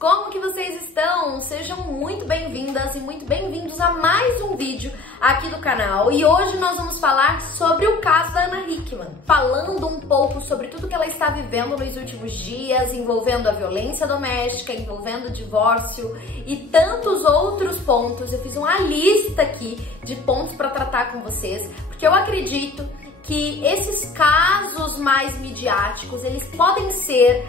Como que vocês estão? Sejam muito bem-vindas e muito bem-vindos a mais um vídeo aqui do canal. E hoje nós vamos falar sobre o caso da Ana Hickman, falando um pouco sobre tudo que ela está vivendo nos últimos dias, envolvendo a violência doméstica, envolvendo o divórcio e tantos outros pontos. Eu fiz uma lista aqui de pontos para tratar com vocês, porque eu acredito que esses casos mais midiáticos, eles podem ser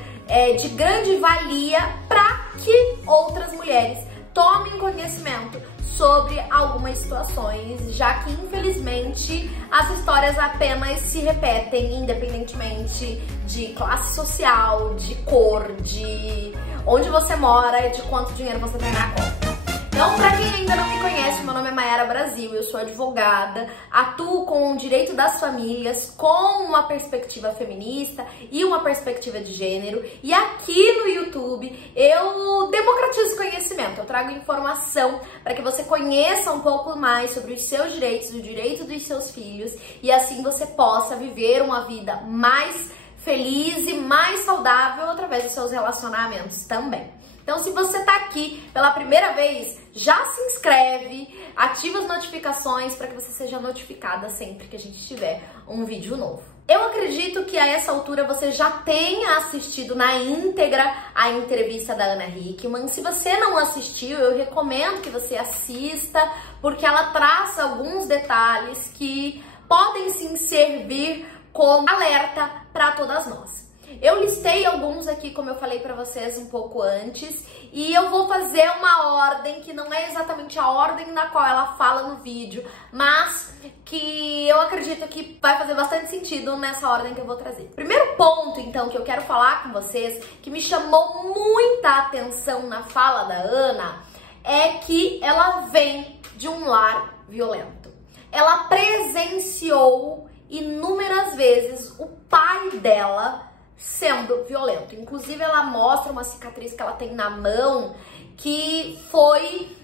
de grande valia para que outras mulheres tomem conhecimento sobre algumas situações, já que infelizmente as histórias apenas se repetem independentemente de classe social, de cor, de onde você mora e de quanto dinheiro você tem na conta. Então, para quem ainda não me conhece, meu nome é Mayara Brasil, eu sou advogada, atuo com o direito das famílias, com uma perspectiva feminista e uma perspectiva de gênero. E aqui no YouTube eu democratizo conhecimento, eu trago informação para que você conheça um pouco mais sobre os seus direitos, o direito dos seus filhos, e assim você possa viver uma vida mais feliz e mais saudável através dos seus relacionamentos também. Então, se você tá aqui pela primeira vez, já se inscreve, ativa as notificações para que você seja notificada sempre que a gente tiver um vídeo novo. Eu acredito que a essa altura você já tenha assistido na íntegra a entrevista da Ana Hickman. Se você não assistiu, eu recomendo que você assista, porque ela traz alguns detalhes que podem sim servir como alerta para todas nós. Eu listei alguns aqui, como eu falei pra vocês um pouco antes, e eu vou fazer uma ordem que não é exatamente a ordem na qual ela fala no vídeo, mas que eu acredito que vai fazer bastante sentido nessa ordem que eu vou trazer. Primeiro ponto, então, que eu quero falar com vocês, que me chamou muita atenção na fala da Ana, é que ela vem de um lar violento. Ela presenciou inúmeras vezes o pai dela sendo violento. Inclusive, ela mostra uma cicatriz que ela tem na mão, que foi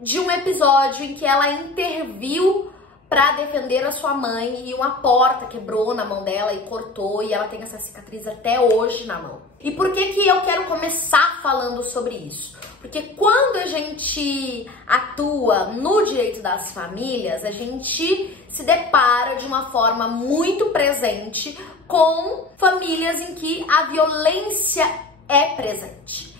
de um episódio em que ela interviu para defender a sua mãe e uma porta quebrou na mão dela e cortou, e ela tem essa cicatriz até hoje na mão. E por que eu quero começar falando sobre isso? Porque quando a gente atua no direito das famílias, a gente se depara de uma forma muito presente com famílias em que a violência é presente.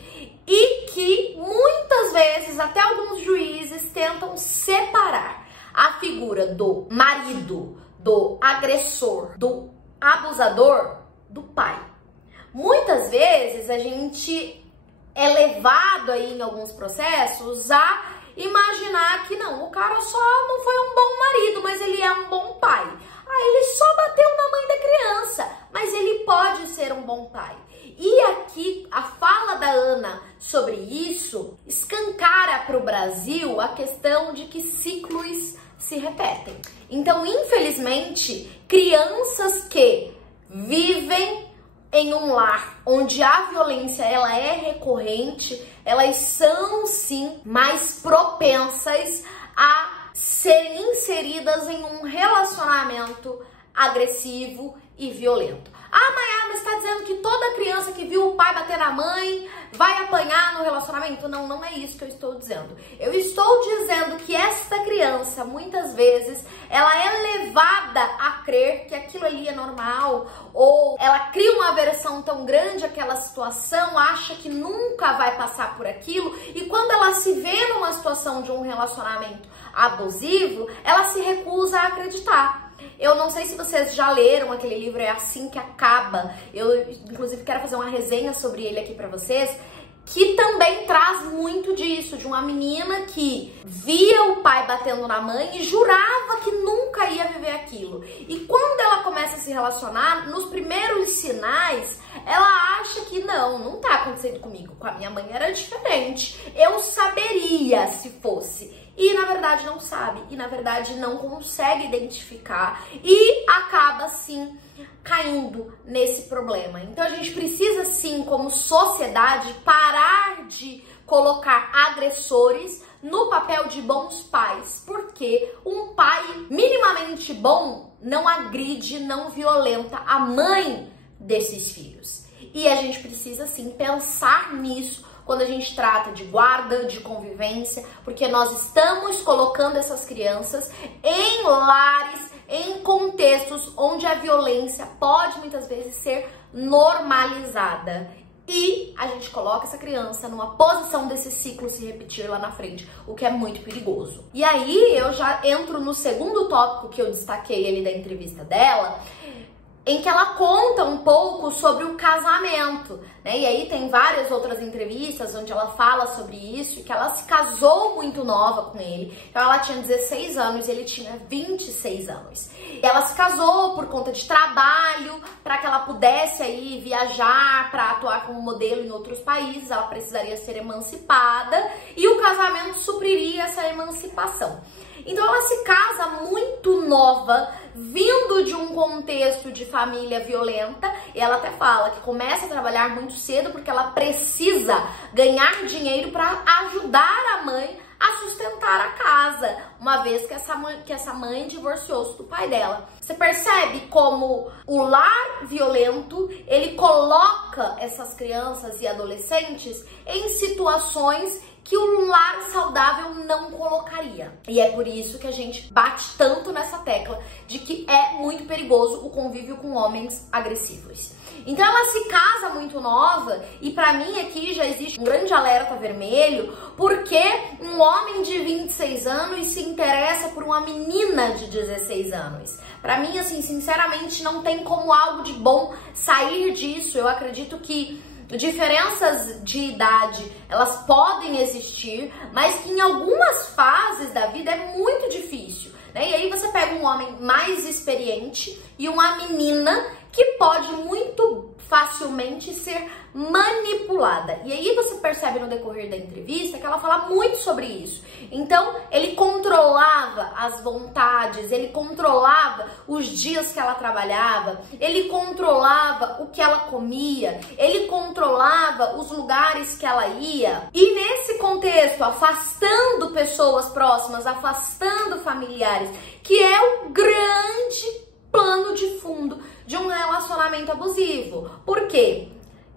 E que muitas vezes até alguns juízes tentam separar a figura do marido, do agressor, do abusador, do pai. Muitas vezes a gente é levado aí em alguns processos a imaginar que não, o cara só não foi um bom marido, mas ele é um bom pai. Ah, ele só bateu na mãe da criança, mas ele pode ser um bom pai. E aqui a fala da Ana sobre isso escancara para o Brasil a questão de que ciclos se repetem. Então, infelizmente, crianças que vivem em um lar onde a violência ela é recorrente, elas são sim mais propensas a serem inseridas em um relacionamento agressivo e violento. Ah, Mayara, mas está dizendo que toda criança que viu o pai bater na mãe vai apanhar no relacionamento? Não, não é isso que eu estou dizendo. Eu estou dizendo que esta criança, muitas vezes, ela é levada a crer que aquilo ali é normal, ou ela cria uma aversão tão grande àquela situação, acha que nunca vai passar por aquilo, e quando ela se vê numa situação de um relacionamento abusivo, ela se recusa a acreditar. Eu não sei se vocês já leram aquele livro, É Assim que Acaba. Eu, inclusive, quero fazer uma resenha sobre ele aqui pra vocês, que também traz muito disso, de uma menina que via o pai batendo na mãe e jurava que nunca ia viver aquilo. E quando ela começa a se relacionar, nos primeiros sinais, ela acha que não tá acontecendo comigo. Com a minha mãe era diferente. Eu saberia se fosse. E na verdade não sabe, e na verdade não consegue identificar e acaba sim caindo nesse problema. Então a gente precisa sim, como sociedade, parar de colocar agressores no papel de bons pais, porque um pai minimamente bom não agride, não violenta a mãe desses filhos. E a gente precisa sim pensar nisso quando a gente trata de guarda, de convivência, porque nós estamos colocando essas crianças em lares, em contextos onde a violência pode muitas vezes ser normalizada. E a gente coloca essa criança numa posição desse ciclo se repetir lá na frente, o que é muito perigoso. E aí eu já entro no segundo tópico que eu destaquei ali da entrevista dela, em que ela conta um pouco sobre o casamento, né? E aí tem várias outras entrevistas onde ela fala sobre isso, que ela se casou muito nova com ele. Então ela tinha 16 anos e ele tinha 26 anos. E ela se casou por conta de trabalho, para que ela pudesse aí viajar, para atuar como modelo em outros países, ela precisaria ser emancipada e o casamento supriria essa emancipação. Então ela se casa muito nova, vindo de um contexto de família violenta, e ela até fala que começa a trabalhar muito cedo porque ela precisa ganhar dinheiro para ajudar a mãe a sustentar a casa, uma vez que essa mãe divorciou-se do pai dela. Você percebe como o lar violento, ele coloca essas crianças e adolescentes em situações que um lar saudável não colocaria. E é por isso que a gente bate tanto nessa tecla de que é muito perigoso o convívio com homens agressivos. Então ela se casa muito nova e pra mim aqui já existe um grande alerta vermelho, porque um homem de 26 anos se interessa por uma menina de 16 anos. Pra mim, assim, sinceramente, não tem como algo de bom sair disso. Eu acredito que diferenças de idade, elas podem existir, mas que em algumas fases da vida é muito difícil, né? E aí você pega um homem mais experiente e uma menina que pode muito facilmente ser manipulada. E aí você percebe no decorrer da entrevista que ela fala muito sobre isso. Então, ele controlava as vontades, ele controlava os dias que ela trabalhava, ele controlava o que ela comia, ele controlava os lugares que ela ia. E nesse contexto, afastando pessoas próximas, afastando familiares, que é o grande plano de fundo de um relacionamento abusivo. Por quê?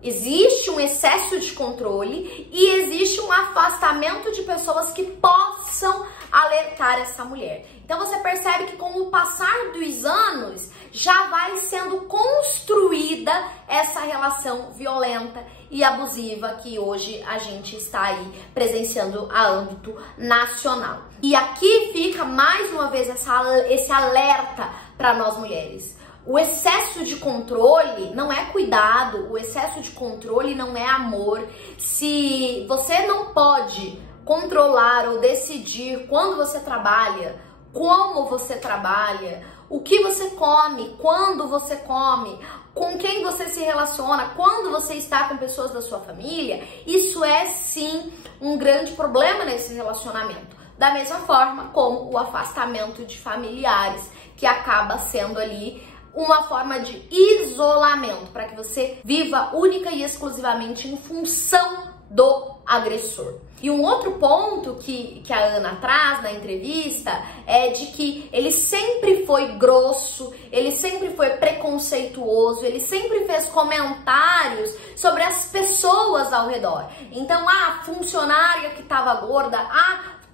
Existe um excesso de controle e existe um afastamento de pessoas que possam alertar essa mulher. Então você percebe que com o passar dos anos já vai sendo construída essa relação violenta e abusiva que hoje a gente está aí presenciando a âmbito nacional. E aqui fica mais uma vez esse alerta para nós mulheres. O excesso de controle não é cuidado, o excesso de controle não é amor. Se você não pode controlar ou decidir quando você trabalha, como você trabalha, o que você come, quando você come, com quem você se relaciona, quando você está com pessoas da sua família, isso é sim um grande problema nesse relacionamento. Da mesma forma como o afastamento de familiares, que acaba sendo ali uma forma de isolamento, para que você viva única e exclusivamente em função do agressor. E um outro ponto que a Ana traz na entrevista é de que ele sempre foi grosso, ele sempre foi preconceituoso, ele sempre fez comentários sobre as pessoas ao redor. Então, a funcionária que estava gorda,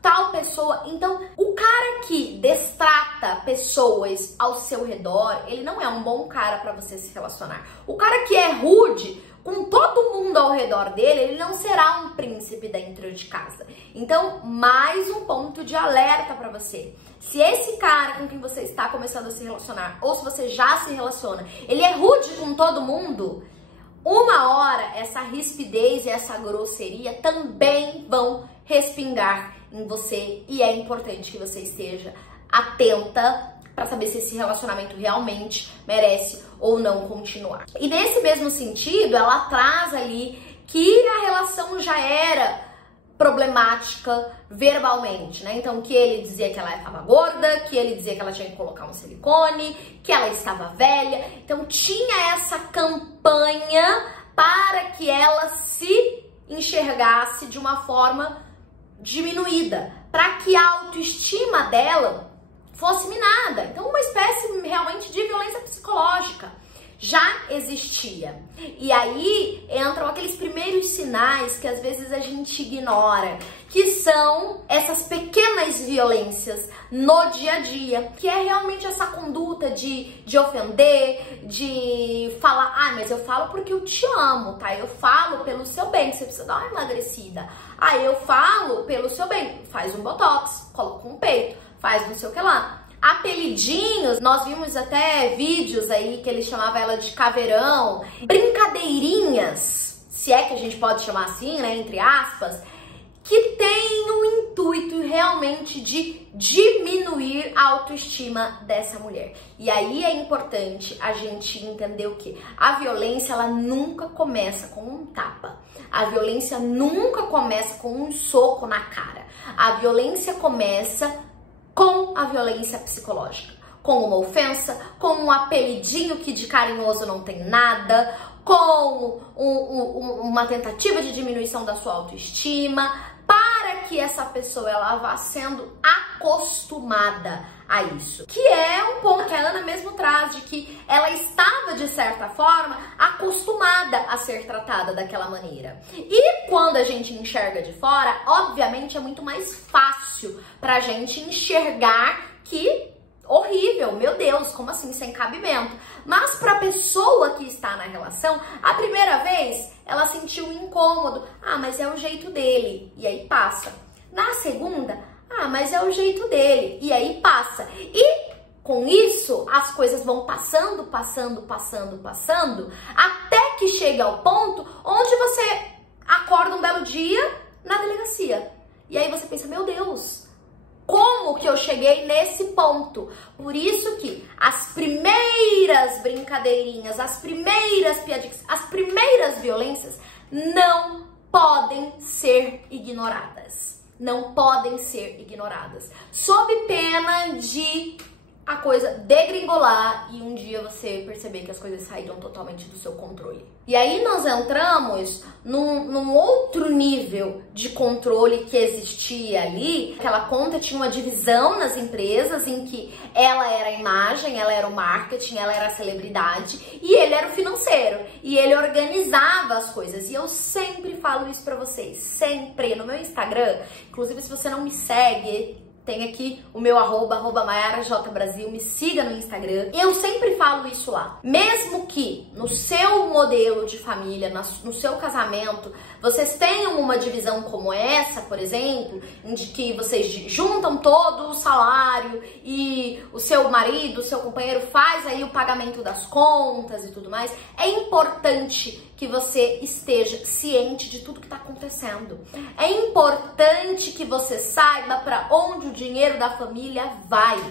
tal pessoa. Então, o cara que destrata pessoas ao seu redor, ele não é um bom cara para você se relacionar. O cara que é rude com todo mundo ao redor dele, ele não será um príncipe dentro de casa. Então, mais um ponto de alerta para você. Se esse cara com quem você está começando a se relacionar, ou se você já se relaciona, ele é rude com todo mundo, uma hora essa rispidez e essa grosseria também vão respingar em você, e é importante que você esteja atenta para saber se esse relacionamento realmente merece ou não continuar. E nesse mesmo sentido, ela traz ali que a relação já era problemática verbalmente, né? Então, que ele dizia que ela estava gorda, que ele dizia que ela tinha que colocar um silicone, que ela estava velha. Então, tinha essa campanha para que ela se enxergasse de uma forma diminuída, para que a autoestima dela fosse minada. Então, uma espécie realmente de violência psicológica. já existia. E aí entram aqueles primeiros sinais que às vezes a gente ignora, que são essas pequenas violências no dia a dia, que é realmente essa conduta de ofender, de falar, ah, mas eu falo porque eu te amo, tá? Eu falo pelo seu bem, você precisa dar uma emagrecida. Ah, eu falo pelo seu bem, faz um botox, coloca um peito, faz não sei o que lá. Apelidinhos, nós vimos até vídeos aí que ele chamava ela de caveirão, brincadeirinhas, se é que a gente pode chamar assim, né, entre aspas, que tem o intuito realmente de diminuir a autoestima dessa mulher. E aí é importante a gente entender o que? A violência, ela nunca começa com um tapa. A violência nunca começa com um soco na cara. A violência começa com a violência psicológica, com uma ofensa, com um apelidinho que de carinhoso não tem nada, com uma tentativa de diminuição da sua autoestima, para que essa pessoa ela vá sendo acostumada a isso. Que é um ponto que a Ana mesmo traz, de que ela estava, de certa forma, acostumada a ser tratada daquela maneira. E quando a gente enxerga de fora, obviamente é muito mais fácil pra gente enxergar que horrível, meu Deus, como assim, sem cabimento? Mas pra pessoa que está na relação, a primeira vez ela sentiu incômodo, ah, mas é o jeito dele, e aí passa. Na segunda, ah, mas é o jeito dele, e aí passa. E com isso, as coisas vão passando, até que chega ao ponto onde você acorda um belo dia na delegacia. E aí você pensa, meu Deus, como que eu cheguei nesse ponto? Por isso que as primeiras brincadeirinhas, as primeiras piadinhas, as primeiras violências não podem ser ignoradas. Não podem ser ignoradas. Sob pena de a coisa degringolar e um dia você perceber que as coisas saíram totalmente do seu controle. E aí nós entramos num outro nível de controle que existia ali. Aquela conta tinha uma divisão nas empresas em que ela era a imagem, ela era o marketing, ela era a celebridade e ele era o financeiro. E ele organizava as coisas. E eu sempre falo isso pra vocês, sempre. No meu Instagram, inclusive se você não me segue, tem aqui o meu @, @MaiaraJBrasil, me siga no Instagram. Eu sempre falo isso lá. Mesmo que no seu modelo de família, no seu casamento, vocês tenham uma divisão como essa, por exemplo, em que vocês juntam todo o salário e o seu marido, o seu companheiro faz aí o pagamento das contas e tudo mais, é importante que você esteja ciente de tudo que está acontecendo. É importante que você saiba para onde o dinheiro da família vai.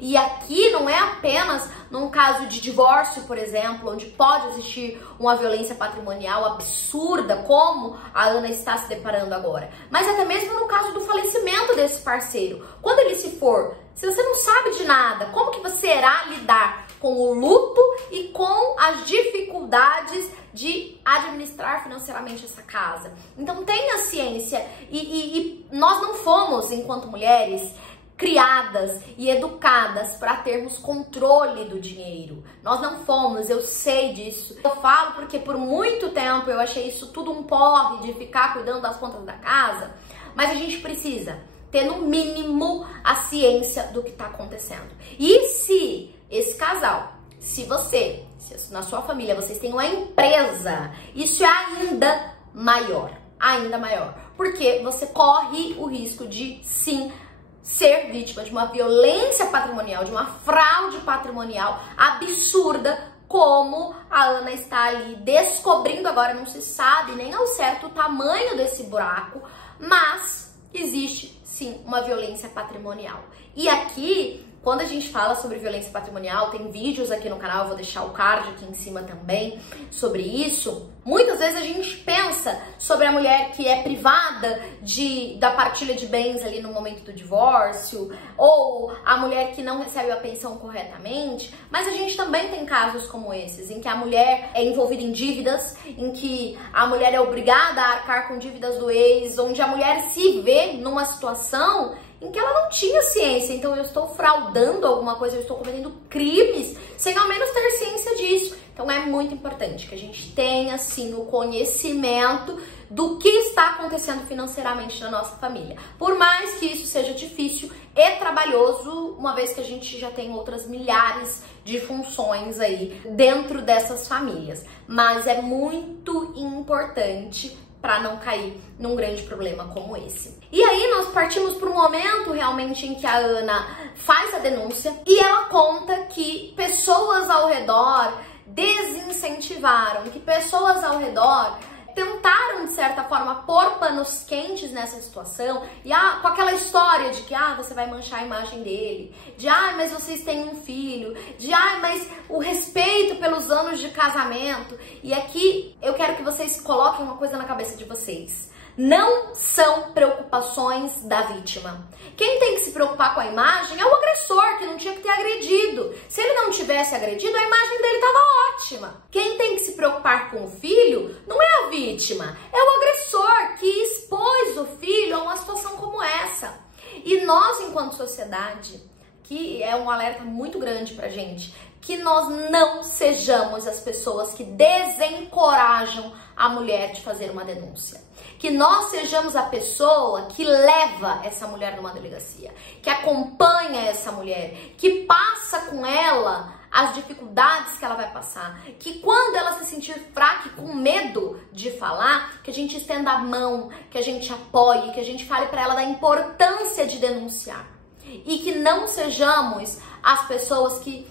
E aqui não é apenas num caso de divórcio, por exemplo, onde pode existir uma violência patrimonial absurda, como a Ana está se deparando agora, mas até mesmo no caso do falecimento desse parceiro. Quando ele se for, se você não sabe de nada, como que você irá lidar com o luto e com as dificuldades de administrar financeiramente essa casa? Então tenha ciência e nós não fomos, enquanto mulheres, criadas e educadas para termos controle do dinheiro. Nós não fomos, eu sei disso. Eu falo porque por muito tempo eu achei isso tudo um porre de ficar cuidando das contas da casa, mas a gente precisa ter no mínimo a ciência do que está acontecendo. E se esse casal, se na sua família vocês têm uma empresa, isso é ainda maior, porque você corre o risco de sim ser vítima de uma violência patrimonial, de uma fraude patrimonial absurda, como a Ana está ali descobrindo agora. Não se sabe nem ao certo o tamanho desse buraco, mas existe sim uma violência patrimonial. E aqui, quando a gente fala sobre violência patrimonial, tem vídeos aqui no canal, eu vou deixar o card aqui em cima também sobre isso. Muitas vezes a gente pensa sobre a mulher que é privada da partilha de bens ali no momento do divórcio, ou a mulher que não recebe a pensão corretamente, mas a gente também tem casos como esses, em que a mulher é envolvida em dívidas, em que a mulher é obrigada a arcar com dívidas do ex, onde a mulher se vê numa situação em que ela não tinha ciência. Então eu estou fraudando alguma coisa, eu estou cometendo crimes sem ao menos ter ciência disso. Então é muito importante que a gente tenha, sim, o conhecimento do que está acontecendo financeiramente na nossa família. Por mais que isso seja difícil e trabalhoso, uma vez que a gente já tem outras milhares de funções aí dentro dessas famílias. Mas é muito importante para não cair num grande problema como esse. E aí nós partimos para um momento realmente em que a Ana faz a denúncia e ela conta que pessoas ao redor desincentivaram, que pessoas ao redor tentaram, de certa forma, pôr panos quentes nessa situação, e com aquela história de que, você vai manchar a imagem dele, de, mas vocês têm um filho, de, mas o respeito pelos anos de casamento. E aqui eu quero que vocês coloquem uma coisa na cabeça de vocês. Não são preocupações da vítima. Quem tem que se preocupar com a imagem é o agressor, que não tinha que ter agredido. Se ele não tivesse agredido, a imagem dele estava ótima. Quem tem que se preocupar com o filho não é a vítima, é o agressor que expôs o filho a uma situação como essa. E nós, enquanto sociedade, que é um alerta muito grande pra gente, que nós não sejamos as pessoas que desencorajam a mulher de fazer uma denúncia. Que nós sejamos a pessoa que leva essa mulher numa delegacia, que acompanha essa mulher, que passa com ela as dificuldades que ela vai passar, que quando ela se sentir fraca e com medo de falar, que a gente estenda a mão, que a gente apoie, que a gente fale para ela da importância de denunciar. E que não sejamos as pessoas que,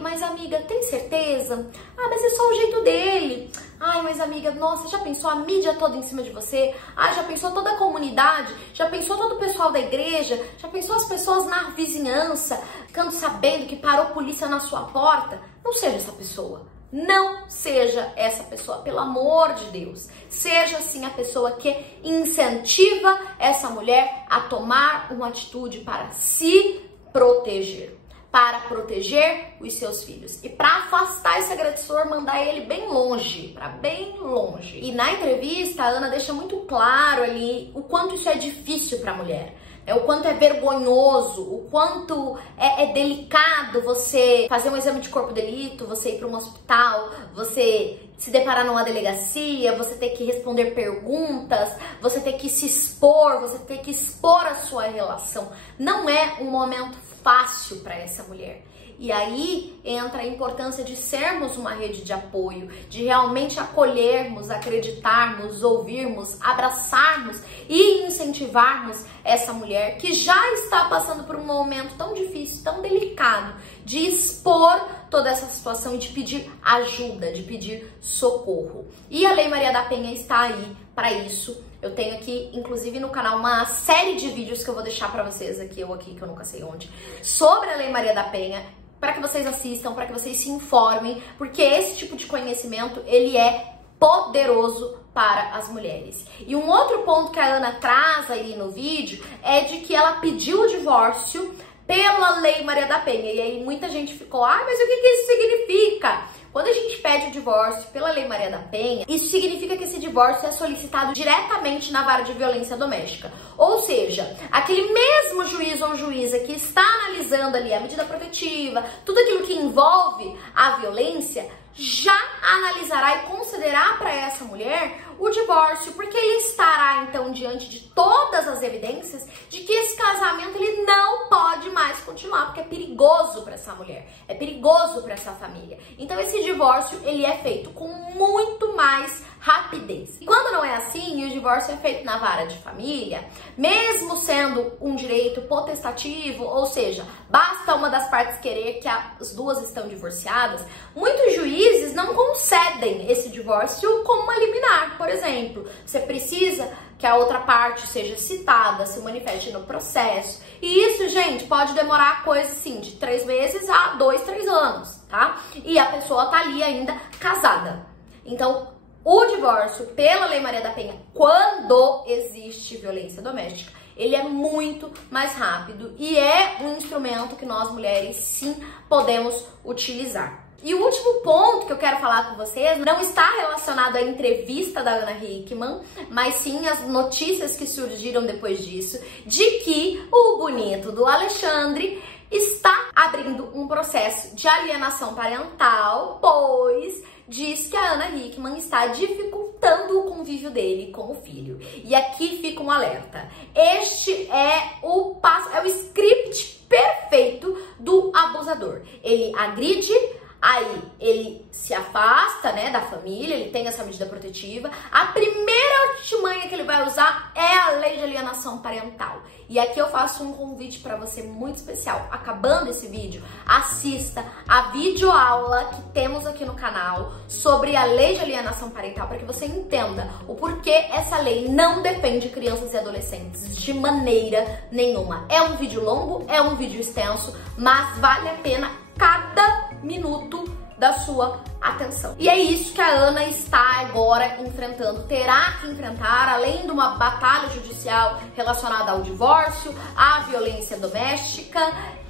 mas amiga, tem certeza? Mas é só o jeito dele. Mas amiga, nossa, já pensou a mídia toda em cima de você? Já pensou toda a comunidade? Já pensou todo o pessoal da igreja? Já pensou as pessoas na vizinhança ficando sabendo que parou polícia na sua porta? Não seja essa pessoa. Não seja essa pessoa, pelo amor de Deus. Seja, sim, a pessoa que incentiva essa mulher a tomar uma atitude para se proteger, para proteger os seus filhos. E para afastar esse agressor, mandar ele bem longe, para bem longe. E na entrevista, a Ana deixa muito claro ali o quanto isso é difícil para a mulher. O quanto é vergonhoso, o quanto é delicado você fazer um exame de corpo de delito, você ir para um hospital, você se deparar numa delegacia, você ter que responder perguntas, você ter que se expor, você ter que expor a sua relação. Não é um momento fácil para essa mulher. E aí entra a importância de sermos uma rede de apoio, de realmente acolhermos, acreditarmos, ouvirmos, abraçarmos e incentivarmos essa mulher que já está passando por um momento tão difícil, tão delicado, de expor toda essa situação e de pedir ajuda, de pedir socorro. E a Lei Maria da Penha está aí para isso. Eu tenho aqui, inclusive no canal, uma série de vídeos que eu vou deixar para vocês aqui, que eu nunca sei onde, sobre a Lei Maria da Penha, para que vocês assistam, para que vocês se informem, porque esse tipo de conhecimento, ele é poderoso para as mulheres. E um outro ponto que a Ana traz aí no vídeo é de que ela pediu o divórcio pela Lei Maria da Penha. E aí muita gente ficou, mas o que isso significa? Quando a gente pede o divórcio pela Lei Maria da Penha, isso significa que esse divórcio é solicitado diretamente na vara de violência doméstica. Ou seja, aquele mesmo juiz ou juíza que está analisando ali a medida protetiva, tudo aquilo que envolve a violência, já analisará e concederá para essa mulher o divórcio, porque ele estará então diante de todas as evidências de que esse casamento ele não pode mais continuar, porque é perigoso para essa mulher, é perigoso para essa família. Então esse divórcio ele é feito com muito mais rapidez. E quando não é assim, e o divórcio é feito na vara de família, mesmo sendo um direito potestativo, ou seja, basta uma das partes querer que as duas estão divorciadas, muitos juízes não concedem esse divórcio como uma liminar. Por exemplo, você precisa que a outra parte seja citada, se manifeste no processo. E isso, gente, pode demorar coisa assim de 3 meses a 2, 3 anos, tá? E a pessoa tá ali ainda casada. Então, o divórcio pela Lei Maria da Penha, quando existe violência doméstica, ele é muito mais rápido e é um instrumento que nós mulheres sim podemos utilizar. E o último ponto que eu quero falar com vocês não está relacionado à entrevista da Ana Hickman, mas sim às notícias que surgiram depois disso, de que o bonito do Alexandre está abrindo um processo de alienação parental, pois diz que a Ana Hickman está dificultando o convívio dele com o filho. E aqui fica um alerta. Este é o script perfeito do abusador. Ele agride, aí ele se afasta, né, da família, ele tem essa medida protetiva. A primeira artimanha que ele vai usar é a lei de alienação parental. E aqui eu faço um convite para você muito especial. Acabando esse vídeo, assista a videoaula que temos aqui no canal sobre a lei de alienação parental, para que você entenda o porquê essa lei não defende crianças e adolescentes de maneira nenhuma. É um vídeo longo, é um vídeo extenso, mas vale a pena cada minuto da sua atenção. E é isso que a Ana está agora enfrentando. Terá que enfrentar, além de uma batalha judicial relacionada ao divórcio, à violência doméstica,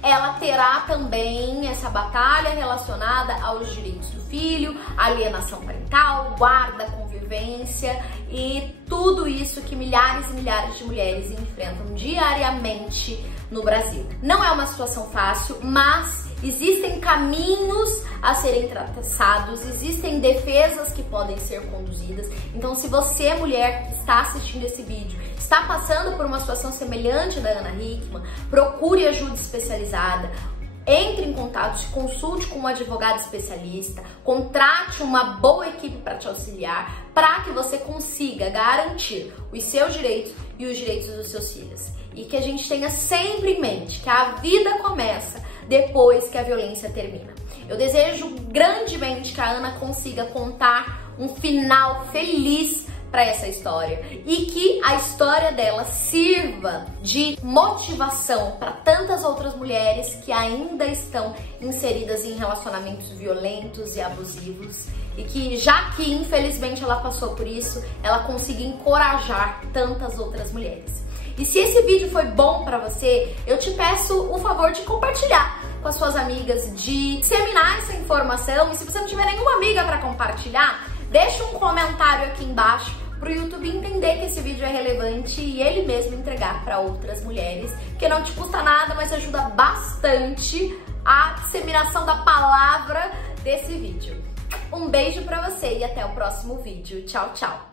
ela terá também essa batalha relacionada aos direitos do filho, alienação parental, guarda, convivência e tudo isso que milhares e milhares de mulheres enfrentam diariamente no Brasil. Não é uma situação fácil, mas existem caminhos a serem traçados, existem defesas que podem ser conduzidas. Então, se você, mulher que está assistindo esse vídeo, está passando por uma situação semelhante da Ana Hickman, procure ajuda especializada. Entre em contato, se consulte com um advogado especialista, contrate uma boa equipe para te auxiliar, para que você consiga garantir os seus direitos e os direitos dos seus filhos. E que a gente tenha sempre em mente que a vida começa depois que a violência termina. Eu desejo grandemente que a Ana consiga contar um final feliz para essa história e que a história dela sirva de motivação para tantas outras mulheres que ainda estão inseridas em relacionamentos violentos e abusivos e que, já que infelizmente ela passou por isso, ela consiga encorajar tantas outras mulheres. E se esse vídeo foi bom para você, eu te peço o favor de compartilhar com as suas amigas, de disseminar essa informação. E se você não tiver nenhuma amiga para compartilhar, deixa um comentário aqui embaixo para o YouTube entender que esse vídeo é relevante e ele mesmo entregar para outras mulheres, que não te custa nada, mas ajuda bastante a disseminação da palavra desse vídeo. Um beijo para você e até o próximo vídeo. Tchau, tchau!